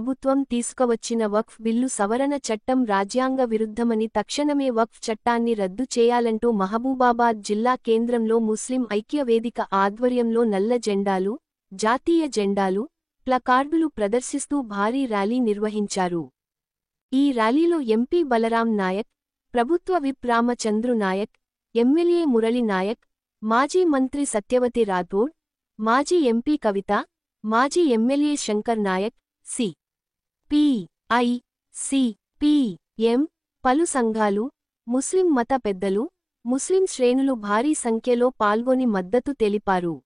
ప్రభుత్వం తీసుకువచ్చిన వక్ఫ్ బిల్లు సవరణ చట్టం రాజ్యాంగ విరుద్ధమని తక్షణమే వక్ఫ్ చట్టాన్ని రద్దు చేయాలంటూ మహబూబాబాద్ జిల్లా కేంద్రంలో ముస్లిం ఐక్య వేదిక ఆధ్వర్యంలో నల్ల జెండాలు, జాతీయ జెండాలు, ప్లకార్డులు ప్రదర్శిస్తూ భారీ ర్యాలీ నిర్వహించారు. ఈ ర్యాలీలో ఎంపీ బలరాం నాయక్, ప్రభుత్వ విప్ రామచంద్రు నాయక్, ఎమ్మెల్యే మురళి నాయక్, మాజీ మంత్రి సత్యవతి రాథోడ్, మాజీ ఎంపీ కవిత, మాజీ ఎమ్మెల్యే శంకర్ నాయక్, సి.పి.ఐ.సి.పి.ఎం, పలు సంఘాలు, ముస్లిం మత పెద్దలు, ముస్లిం శ్రేణులు భారీ సంఖ్యలో పాల్గొని మద్దతు తెలిపారు.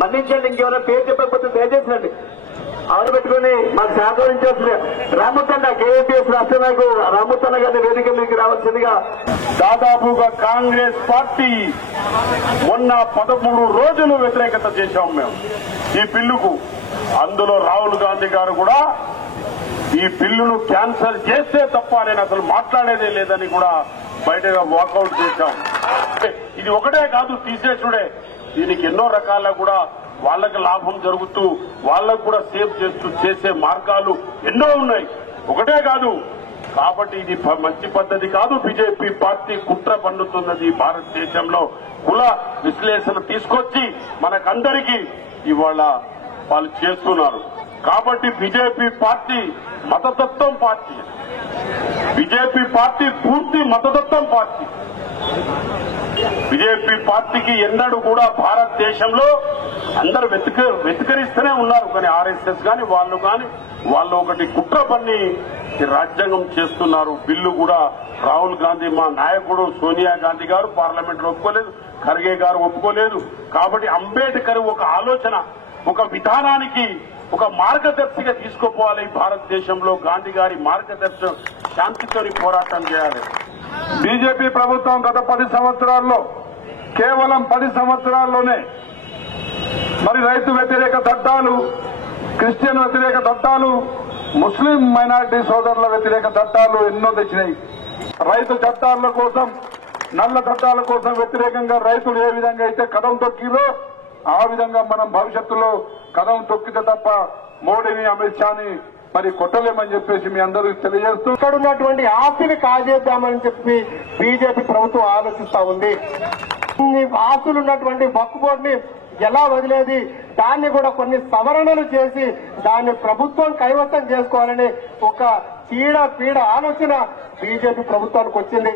మన్నించండి, ఇంకేమైనా పేరు చెప్పకపోతే దయచేసినండి. ఆరు పెట్టుకుని మాకు సహకరించాల్సిన రామతన్న కేఏపీఎస్ రాష్ట్ర నాయకుడు రామతన్న గారిని వేదిక మీదకి రావాల్సిందిగా. దాదాపుగా కాంగ్రెస్ పార్టీ మొన్న 13 రోజులు వ్యతిరేకత చేశాం మేము ఈ బిల్లుకు. అందులో రాహుల్ గాంధీ గారు కూడా ఈ బిల్లును క్యాన్సల్ చేస్తే తప్ప నేను అసలు మాట్లాడేదే లేదని కూడా బయటగా వాకౌట్ చేశాం. ఇది ఒకటే కాదు, తీసేసుడే. దీనికి ఎన్నో రకాల కూడా వాళ్లకు లాభం జరుగుతూ వాళ్లకు కూడా సేవ్ చేస్తూ చేసే మార్గాలు ఎన్నో ఉన్నాయి, ఒకటే కాదు. కాబట్టి ఇది మంచి పద్ధతి కాదు. బీజేపీ పార్టీ కుట్ర పన్నుతున్నది. భారతదేశంలో కుల విశ్లేషణ తీసుకొచ్చి మనకందరికీ ఇవాళ వాళ్ళు చేస్తున్నారు. కాబట్టి బీజేపీ పార్టీ మతతత్వం పార్టీ, బీజేపీ పార్టీ పూర్తి మతతత్వం పార్టీ. బీజేపీ పార్టీకి ఎన్నడూ కూడా భారతదేశంలో అందరూ వెతికరిస్తూనే ఉన్నారు. కానీ ఆర్ఎస్ఎస్ కానీ వాళ్ళు ఒకటి కుట్ర పన్ని రాజ్యాంగం చేస్తున్నారు. బిల్లు కూడా రాహుల్ గాంధీ మా నాయకుడు సోనియా గాంధీ గారు పార్లమెంట్ లో ఒప్పుకోలేదు, ఖర్గే గారు ఒప్పుకోలేదు. కాబట్టి అంబేద్కర్ ఒక ఆలోచన, ఒక విధానానికి ఒక మార్గదర్శిగా తీసుకుపోవాలి. భారతదేశంలో గాంధీ గారి మార్గదర్శనం శాంతితోని పోరాటం చేయాలి. బీజేపీ ప్రభుత్వం గత 10 సంవత్సరాల్లో కేవలం 10 సంవత్సరాల్లోనే మరి రైతు వ్యతిరేక చట్టాలు, క్రిస్టియన్ వ్యతిరేక చట్టాలు, ముస్లిం మైనారిటీ సోదరుల వ్యతిరేక చట్టాలు ఎన్నో తెచ్చినాయి. రైతు చట్టాల కోసం, నల్ల చట్టాల కోసం వ్యతిరేకంగా రైతులు ఏ విధంగా అయితే కదం తొక్కిరో ఆ విధంగా మనం భవిష్యత్తులో కదం తొక్కితే తప్ప మోడీని, అమిత్ షాని మరి కొట్టలేమని చెప్పేసి మీ అందరికీ తెలియజేస్తూ, ఇక్కడ ఉన్నటువంటి ఆస్తిని కాజేద్దామని చెప్పి బీజేపీ ప్రభుత్వం ఆలోచిస్తా ఉంది. ఆస్తులు ఉన్నటువంటి వక్ఫ్ బోర్డుని ఎలా వదిలేది, దాన్ని కూడా కొన్ని సవరణలు చేసి దాన్ని ప్రభుత్వం కైవసం చేసుకోవాలని ఒక పీడ ఆలోచన బీజేపీ ప్రభుత్వానికి వచ్చింది.